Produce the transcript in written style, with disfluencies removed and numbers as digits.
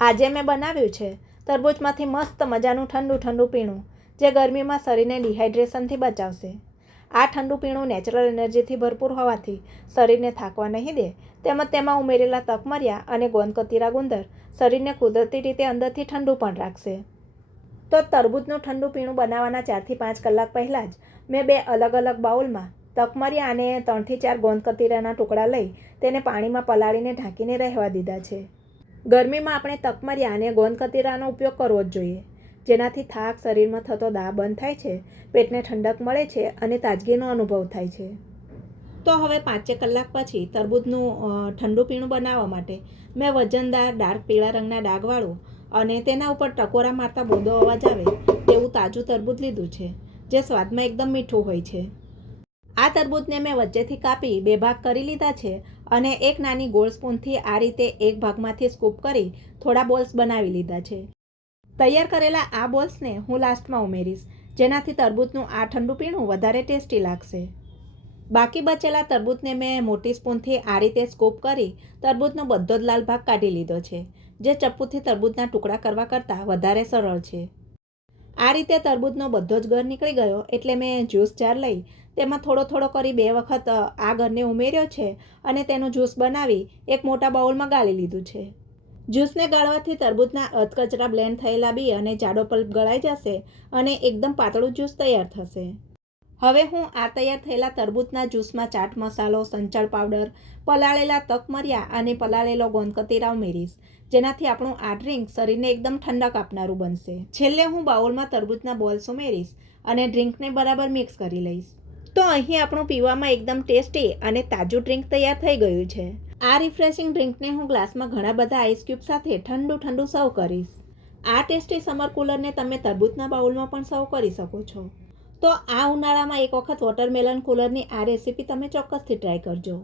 આજે મેં બનાવ્યું છે તરબૂચમાંથી મસ્ત મજાનું ઠંડુ ઠંડુ પીણું, જે ગરમીમાં શરીરને ડિહાઇડ્રેશનથી બચાવશે. આ ઠંડુ પીણું નેચરલ એનર્જીથી ભરપૂર હોવાથી શરીરને થાકવા નહીં દે, તેમજ તેમાં ઉમેરેલા તકમરિયા અને ગોંદકતીરા ગુંદર શરીરને કુદરતી રીતે અંદરથી ઠંડુ પણ રાખશે. તો તરબૂચનું ઠંડુ પીણું બનાવવાના 4 થી 5 કલાક પહેલાં જ મેં 2 અલગ અલગ બાઉલમાં તકમરિયા અને 3 થી 4 ગોંદકતીરાના ટુકડા લઈ તેને પાણીમાં પલાળીને ઢાંકીને રહેવા દીધા છે. ગરમીમાં આપણે તકમરિયા અને ગોંદકતીરાનો ઉપયોગ કરવો જ જોઈએ, જેનાથી થાક, શરીરમાં થતો દાહ બંધ થાય છે, પેટને ઠંડક મળે છે અને તાજગીનો અનુભવ થાય છે. તો હવે 5 કલાક પછી તરબૂચનું ઠંડુ પીણું બનાવવા માટે મેં વજનદાર ડાર્ક પીળા રંગના ડાઘવાળું અને તેના ઉપર ટકોરા મારતા બૂંદો અવાજ આવે તેવું તાજું તરબૂચ લીધું છે, જે સ્વાદમાં એકદમ મીઠું હોય છે. આ તરબૂચને મેં વચ્ચેથી કાપી 2 ભાગ કરી લીધા છે અને એક નાની ગોળ સ્પૂનથી આ રીતે એક ભાગમાંથી સ્કૂપ કરી થોડા બોલ્સ બનાવી લીધા છે. તૈયાર કરેલા આ બોલ્સને હું લાસ્ટમાં ઉમેરીશ, જેનાથી તરબૂચનું આ ઠંડુ પીણું વધારે ટેસ્ટી લાગશે. બાકી બચેલા તરબૂચને મેં મોટી સ્પૂનથી આ રીતે સ્કૂપ કરી તરબૂચનો બધો જ લાલ ભાગ કાઢી લીધો છે, જે ચપ્પુથી તરબૂચના ટુકડા કરવા કરતાં વધારે સરળ છે. આ રીતે તરબૂચનો બધો જ ગર નીકળી ગયો એટલે મેં જ્યુસ જાર લઈ તેમાં થોડો થોડો કરી 2 વખત આ ગરને ઉમેર્યો છે અને તેનું જ્યુસ બનાવી એક મોટા બાઉલમાં ગાળી લીધું છે. જ્યુસને ગાળવાથી તરબૂચના અધકચરા બ્લેન્ડ થયેલા બી અને જાડો પલ્પ ગળાઈ જશે અને એકદમ પાતળું જ્યુસ તૈયાર થશે. હવે હું આ તૈયાર થયેલા તરબૂચના જ્યુસમાં ચાટ મસાલો, સંચળ પાવડર, પલાળેલા તકમરિયા અને પલાળેલો ગોંદકતીરા ઉમેરીશ, જેનાથી આપણું આ ડ્રિંક શરીરને એકદમ ઠંડક આપનારું બનશે. છેલ્લે હું બાઉલમાં તરબૂચના બોલ્સ ઉમેરીશ અને ડ્રિંકને બરાબર મિક્સ કરી લઈશ. તો અહીં આપણું પીવામાં એકદમ ટેસ્ટી અને તાજું ડ્રિંક તૈયાર થઈ ગયું છે. આ રિફ્રેશિંગ ડ્રિંકને હું ગ્લાસમાં ઘણા બધા આઈસ ક્યુબ સાથે ઠંડુ ઠંડુ સર્વ કરીશ. આ ટેસ્ટી સમર કુલરને તમે તરબૂચના બાઉલમાં પણ સર્વ કરી શકો છો. તો આ ઉનાળામાં એક વખત વોટરમેલન કુલરની આ રેસીપી તમે ચોક્કસથી ટ્રાય કરજો.